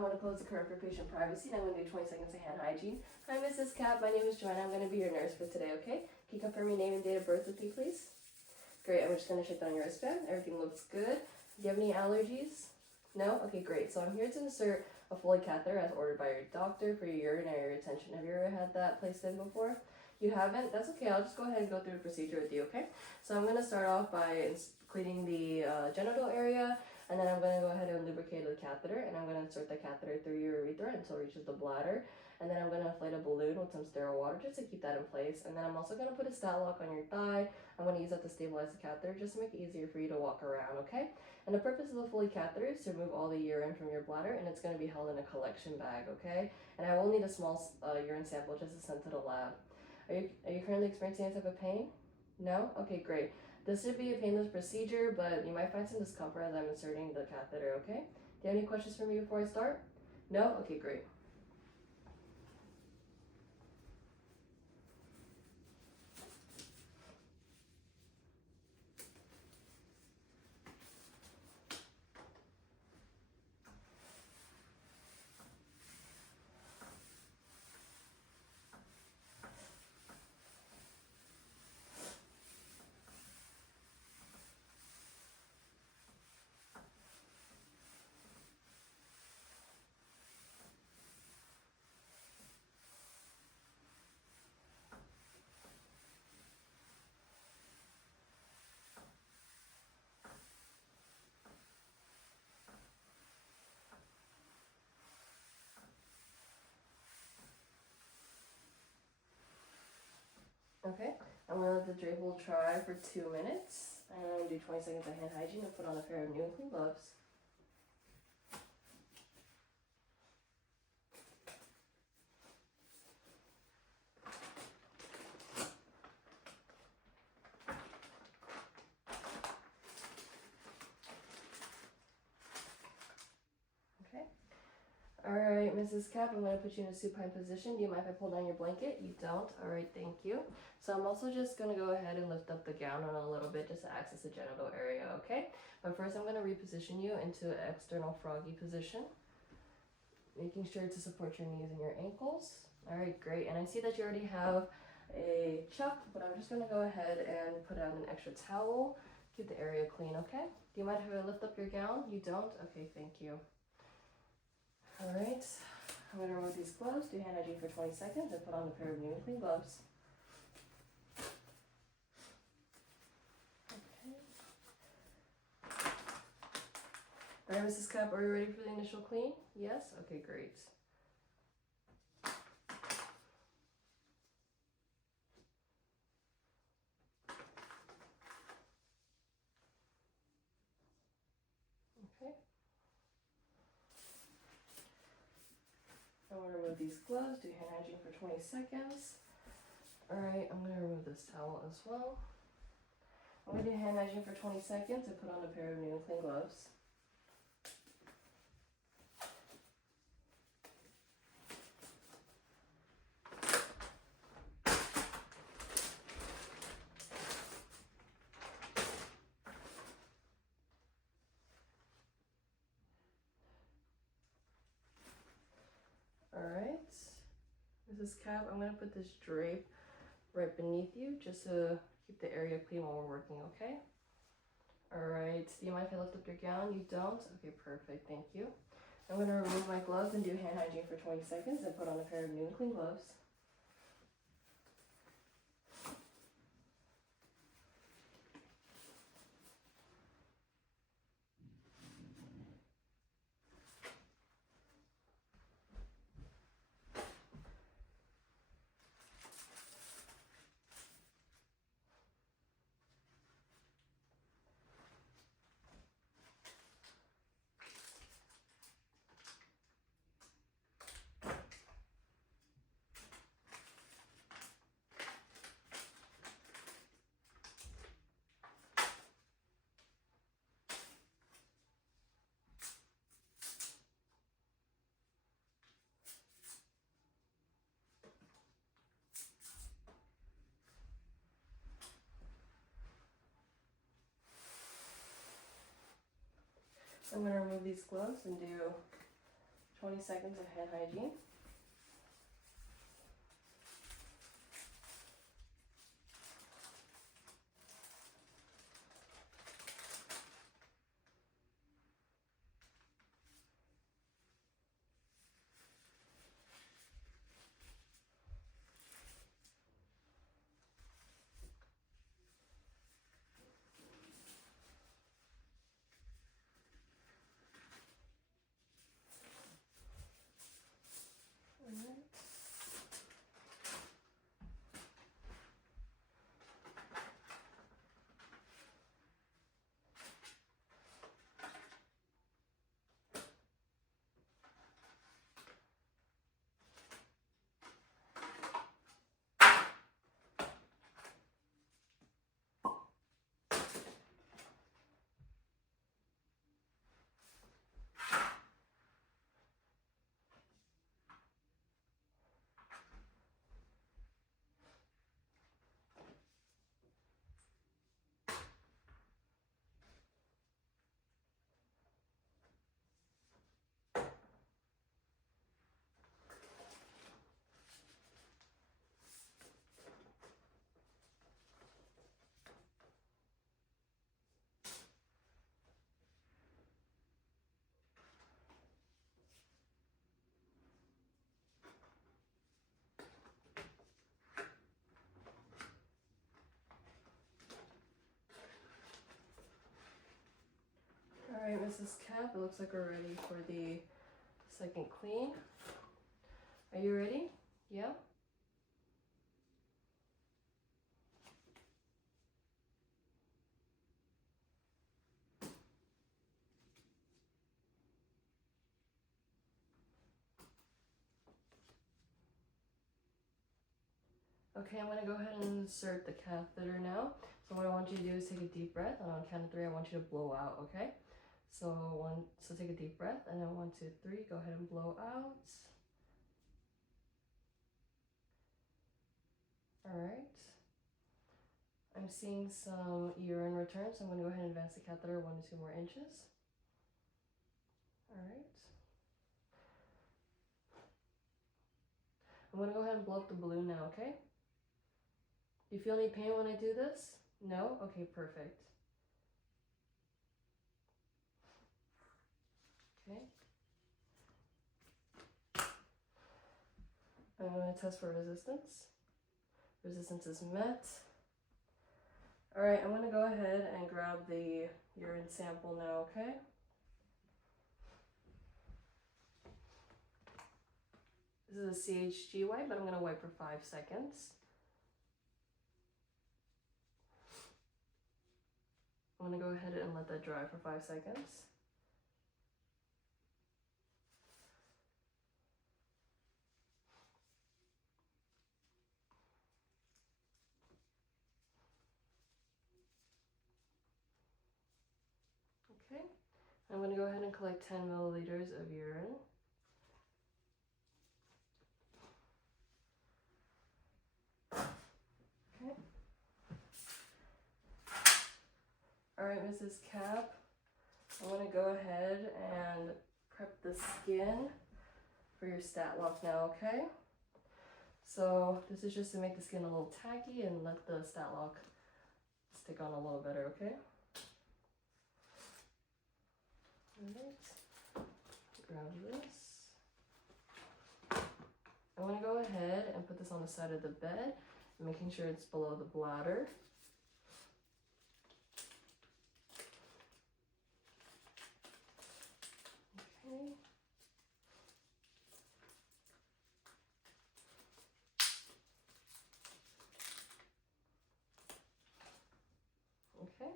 I'm going to close the curtain for patient privacy, and I'm going to do 20 seconds of hand hygiene. Hi, Mrs. Cap. My name is Joanna. I'm going to be your nurse for today, okay? Can you confirm your name and date of birth with me, please? Great. I'm just going to check down your wristband. Everything looks good. Do you have any allergies? No? Okay, great. So I'm here to insert a Foley catheter as ordered by your doctor for your urinary retention. Have you ever had that placed in before? You haven't? That's okay. I'll just go ahead and go through the procedure with you, okay? So I'm going to start off by cleaning the genital area, and then I'm going to go ahead and lubricate the catheter, and I'm going to insert the catheter through your urethra until it reaches the bladder, and then I'm going to inflate a balloon with some sterile water just to keep that in place, and then I'm also going to put a stat lock on your thigh. I'm going to use that to stabilize the catheter just to make it easier for you to walk around, okay? And the purpose of the Foley catheter is to remove all the urine from your bladder, and it's going to be held in a collection bag, okay? And I will need a small urine sample just to send to the lab. Are you currently experiencing any type of pain? No? Okay, great. This should be a painless procedure, but you might find some discomfort as I'm inserting the catheter, okay? Do you have any questions for me before I start? No? Okay, great. Okay, I'm going to let the drape will try for 2 minutes. I'm going to do 20 seconds of hand hygiene and put on a pair of new and clean gloves. Okay. Alright, Mrs. Cap, I'm going to put you in a supine position. Do you mind if I pull down your blanket? You don't? Alright, thank you. So I'm also just going to go ahead and lift up the gown on a little bit just to access the genital area, okay? But first I'm going to reposition you into an external froggy position, making sure to support your knees and your ankles. Alright, great. And I see that you already have a chuck, but I'm just going to go ahead and put on an extra towel. Keep the area clean, okay? Do you mind if I lift up your gown? You don't? Okay, thank you. Alright, I'm going to remove these gloves, do hand hygiene for 20 seconds, and put on a pair of new and clean gloves. Okay. Alright, Mrs. Cap, are you ready for the initial clean? Yes? Okay, great. Okay. I'm going to remove these gloves, do hand hygiene for 20 seconds. Alright, I'm going to remove this towel as well. I'm going to do hand hygiene for 20 seconds and put on a pair of new and clean gloves. Alright, Mrs. Cap, I'm going to put this drape right beneath you just to keep the area clean while we're working, okay? Alright, do you mind if I lift up your gown? You don't? Okay, perfect, thank you. I'm going to remove my gloves and do hand hygiene for 20 seconds and put on a pair of new and clean gloves. I'm going to remove these gloves and do 20 seconds of hand hygiene. Alright, Mrs. Cap, it looks like we're ready for the second clean. Are you ready? Yeah? Okay, I'm going to go ahead and insert the catheter now. So what I want you to do is take a deep breath, and on count of 3 I want you to blow out, okay? So take a deep breath, and then 1, 2, 3, go ahead and blow out. Alright. I'm seeing some urine return, so I'm going to go ahead and advance the catheter 1 to 2 more inches. Alright. I'm going to go ahead and blow up the balloon now, okay? Do you feel any pain when I do this? No? Okay, perfect. Okay. I'm going to test for resistance. Resistance is met. Alright, I'm going to go ahead and grab the urine sample now, okay? This is a CHG wipe, but I'm going to wipe for 5 seconds. I'm going to go ahead and let that dry for 5 seconds. Okay, I'm going to go ahead and collect 10 milliliters of urine. Okay. Alright, Mrs. Cap, I'm going to go ahead and prep the skin for your stat lock now, okay? So this is just to make the skin a little tacky and let the stat lock stick on a little better, okay? Alright, grab this. I want to go ahead and put this on the side of the bed, making sure it's below the bladder. Okay. Okay.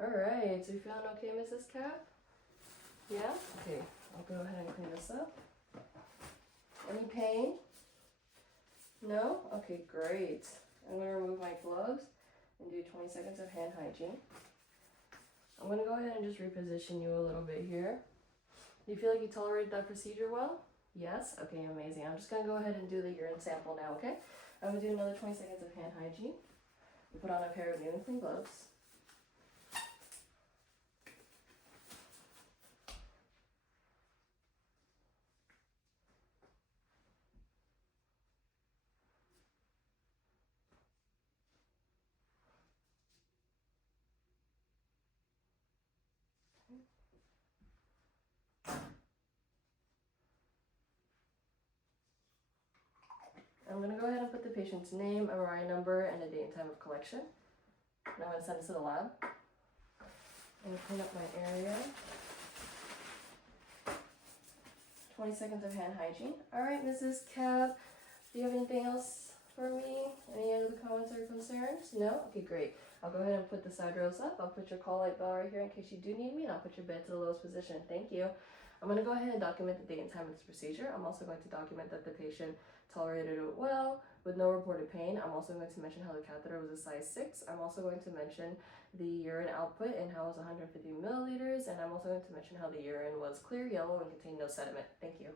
Alright, so you feeling okay, Mrs. Cap? Yeah? Okay, I'll go ahead and clean this up. Any pain? No? Okay, great. I'm going to remove my gloves and do 20 seconds of hand hygiene. I'm going to go ahead and just reposition you a little bit here. Do you feel like you tolerated that procedure well? Yes? Okay, amazing. I'm just going to go ahead and do the urine sample now, okay? I'm going to do another 20 seconds of hand hygiene. Put on a pair of new and clean gloves. I'm going to go ahead and put the patient's name, MRI number, and a date and time of collection. And I'm going to send this to the lab. I'm going to clean up my area. 20 seconds of hand hygiene. Alright, Mrs. Cap, do you have anything else for me? Any other comments or concerns? No? Okay, great. I'll go ahead and put the side rails up. I'll put your call light bell right here in case you do need me, and I'll put your bed to the lowest position. Thank you. I'm going to go ahead and document the date and time of this procedure. I'm also going to document that the patient tolerated it well with no reported pain. I'm also going to mention how the catheter was a size 6. I'm also going to mention the urine output and how it was 150 milliliters, and I'm also going to mention how the urine was clear yellow and contained no sediment. Thank you.